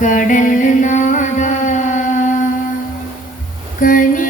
കടൽ നാദ കനി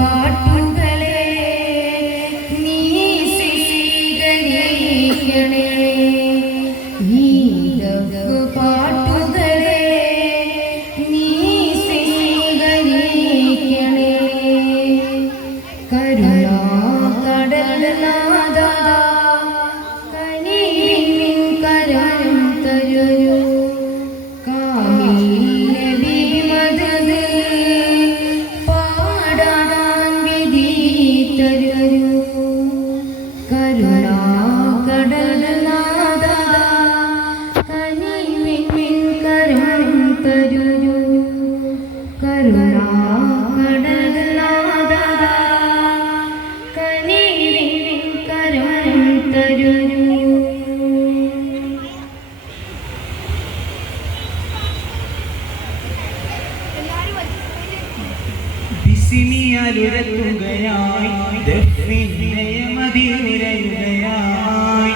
ബിസിമിയലുരക്കുകയായി ദഫിനയമതിയുരയുകയായി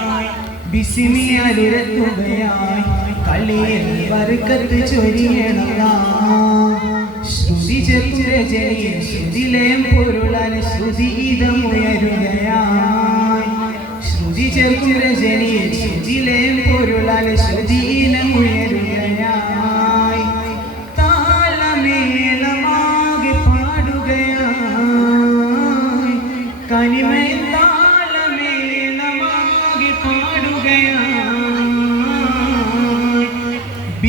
ബിസിമിയലുരക്കുകയായി കളിയിൽ വർക്കത്ത് ചൊരിയണതാ. ശ്രുതി ചെറുചരിയിൽ ശ്രുതിലയം പൊരുളാൻ ശ്രുതി ഇതമുയരുകയായി ശ്രുതി ചെറുചര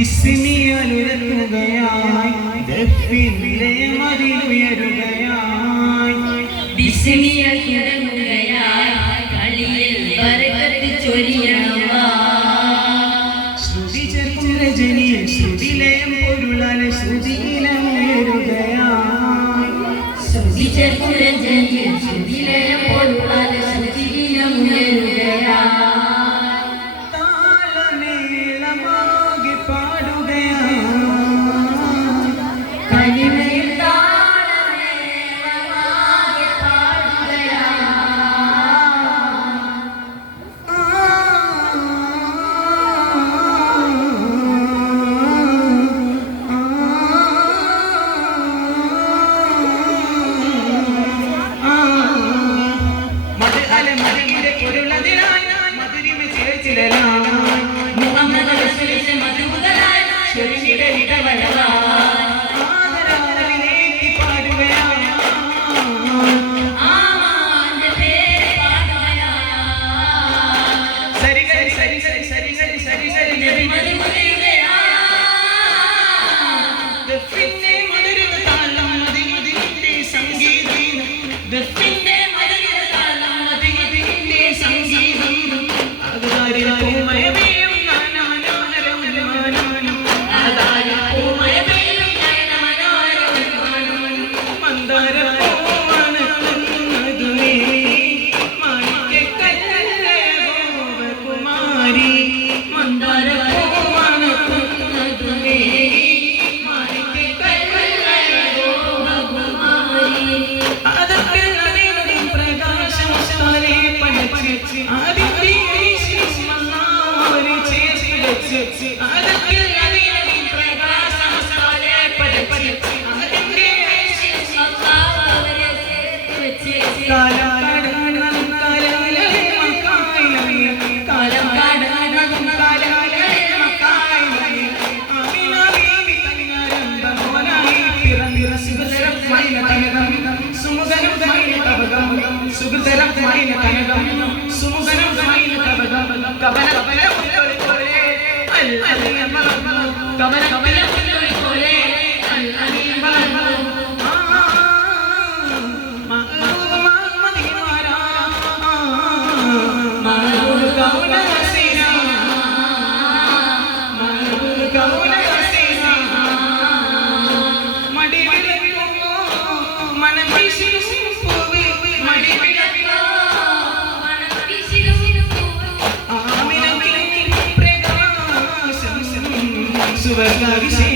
വിസ്മിയലുയർത്തുകയായി ദഫിന്റെ മതിലുയരുകയായി വിസ്മിയലുയരുകയായി കളിയിൽ ബർക്കത്ത് ചൊരിയണമായി ശ്രുതി ചേർക്കും രജനിയിൽ ശ്രുതിലയം പൊരുളാലെ ശ്രുതിയിലം ഉയരുകയായി ശ്രുതി ചേർക്കും രജനിയിൽ เป็ได้ก็ไม่ได้ बैठना किसी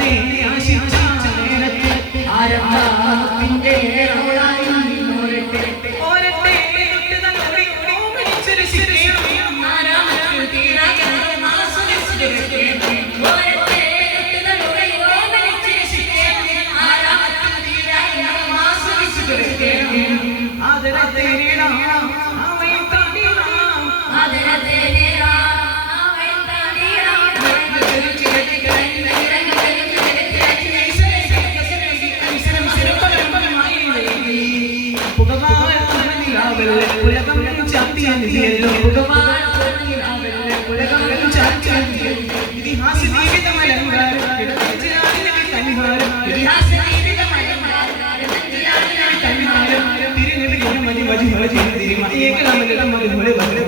ಮಧಿ ಮಧಿ ಮಧಿ ಮಧಿ ಮಧಿ ಏಕಲ ಮಧಿ ಮಧಿ ಮಧಿ ಮಧಿ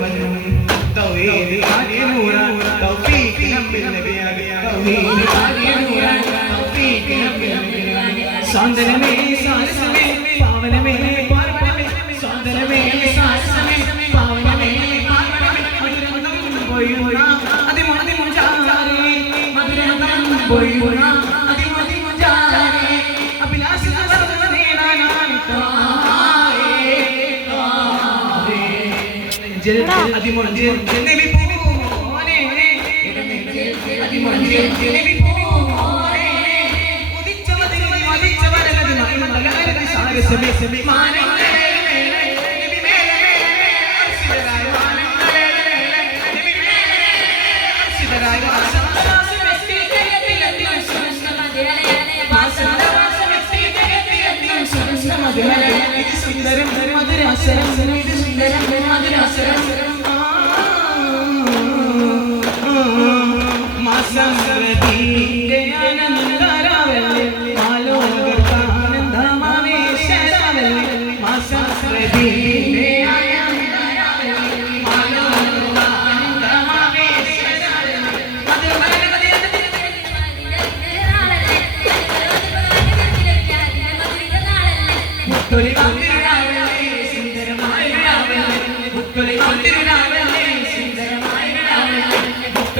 പൊയ്യുണ അതിമതിമുജാരേ അഭിലാഷ അതിമൊഞ്ചിൽ നബി പൂമോനെ അതിമൊഞ്ചിൽ നബി പൂമോനെ ഉദിച്ചവതിൽ മതിച്ചവരലത് മലകരതി സാരസമേ സമേ മാനങ്ങളെ സുന്ദരം മാസം ഇത് സുന്ദരം മാസംഗതിന്റെ ആനന്ദരാവല്ലേ ആലോകർക്കാനന്ദമാവേശരാവല്ലേ മാസംഗതിന്റെ